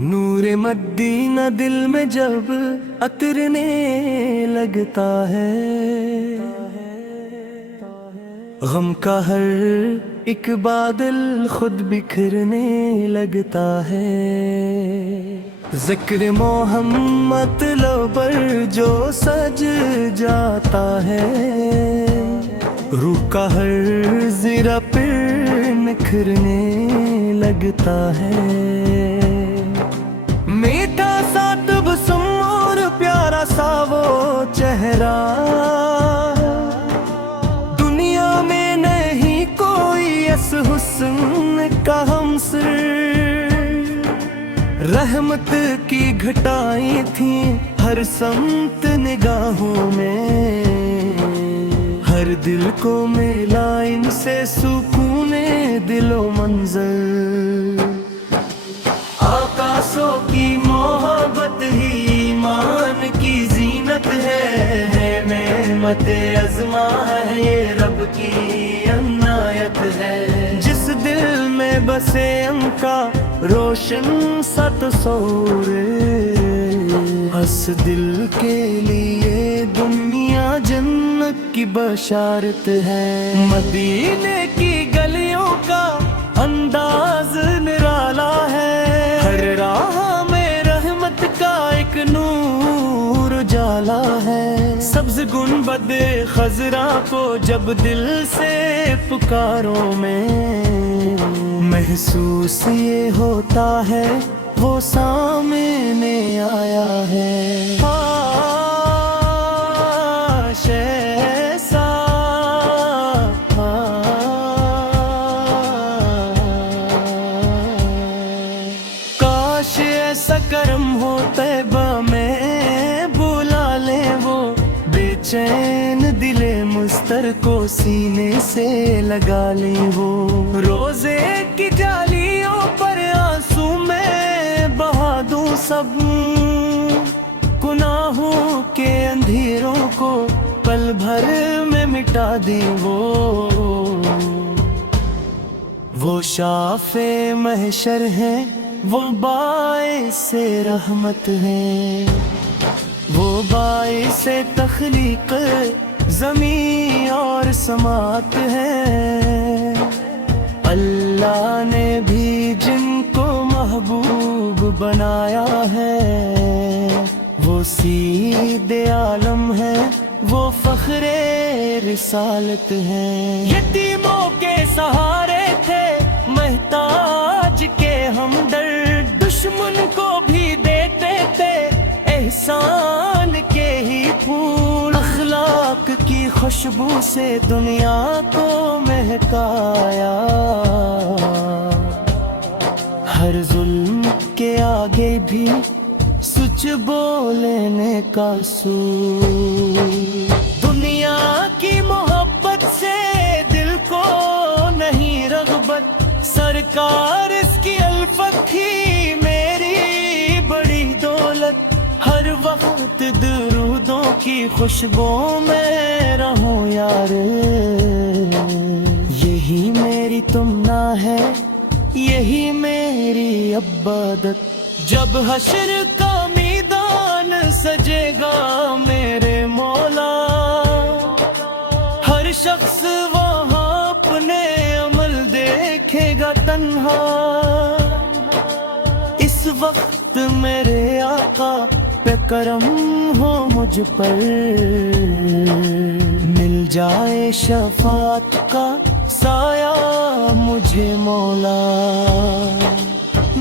نور مدینہ دل میں جب اترنے لگتا ہے، غم کا ہر ایک بادل خود بکھرنے لگتا ہے۔ ذکر محمد لب پر جو سج جاتا ہے، روح کا ہر ذرا پھر نکھرنے لگتا ہے۔ میٹھا سا تبسم اور پیارا سا وہ چہرہ، دنیا میں نہیں کوئی اس حسن کا ہمسر۔ رحمت کی گھٹائیں تھیں ہر سمت نگاہوں میں، ہر دل کو ملا ان سے سکون دل و منظر۔ آقاسوں کی محبت ہی ایمان کی زینت ہے، نعمت عظمہ ہے یہ رب کی عنایت ہے۔ جس دل میں بسے ان کا روشن سا تصور، اس دل کے لیے دنیا جنت کی بشارت ہے۔ مدینے کی گلیوں کا انداز نرالا ہے، ہر راہ میں رحمت کا ایک نور اجالا ہے۔ سبز گنبد خضرا کو جب دل سے پکاروں میں، محسوس یہ ہوتا ہے وہ سامنے آیا ہے۔ کاش ایسا کاش ایسا کرم ہو طیبہ میں بلا لیں وہ بے چین دل مضطر کو سینے سے لگا لیں وہ۔ روزے کی جالیوں پر آنسو میں بہا دوں سب، گناہوں کے اندھیروں کو پل بھر میں مٹا دیں وہ شافع محشر ہیں، وہ باعث رحمت ہیں، وہ باعث تخلیق زمین اور سماوات ہے۔ اللہ نے بھی جن کو محبوب بنایا ہے، وہ سید عالم ہے، وہ فخر رسالت ہے۔ یتیموں کے سہارے تھے محتاج کے ہمدرد، دشمن کو بھی دیتے تھے احسان کے ہی پھول۔ اخلاق کی خوشبو سے دنیا کو مہکایا، ہر ظلم کے آگے بھی سچ بولنے کا اصول۔ دنیا کی محبت سے دل کو نہیں رغبت، سرکار اس کی الفت ہی میری بڑی دولت۔ ہر وقت درودوں کی خوشبو میں رہوں یار، یہی میری تمنا ہے، یہی میری عبادت۔ جب حشر کا میدان سجے گا میرے مولا، ہر شخص وہاں اپنے عمل دیکھے گا تنہا۔ اس وقت میرے آقا پہ کرم ہو مجھ پر، مل جائے شفاعت کا سایہ مجھے مولا۔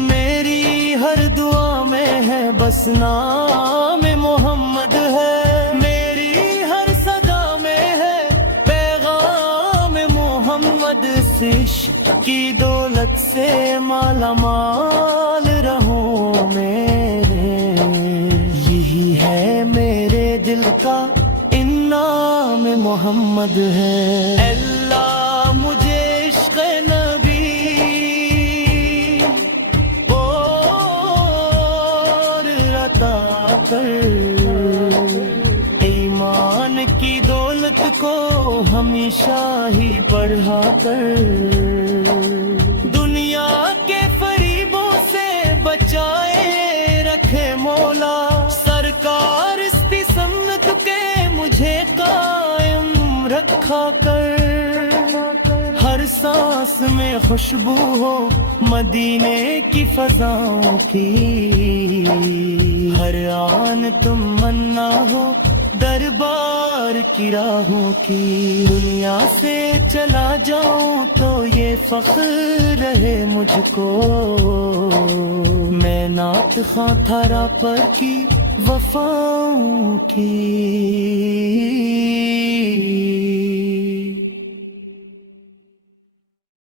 میری ہر دعا میں ہے بس نام محمد ہے، میری ہر صدا میں ہے پیغام محمد۔ عشق کی دولت سے مالا مال رہوں میرے، یہی ہے میرے دل کا انعام محمد ہے۔ اللہ مجھے عشق نبی اور عطا کر، محبت کو ہمیشہ ہی بڑھا کر، دنیا کے فریبوں سے بچائے رکھے مولا، سرکار اس کی سنت کے مجھے قائم رکھا کر، ہر سانس میں خوشبو ہو مدینے کی فضاؤں کی، ہر آن تمنا ہو دربار کی راہوں کی، دنیا سے چلا جاؤں تو یہ فخر رہے مجھ کو، میں نعت خواں تھارا پر کی وفاؤں کی۔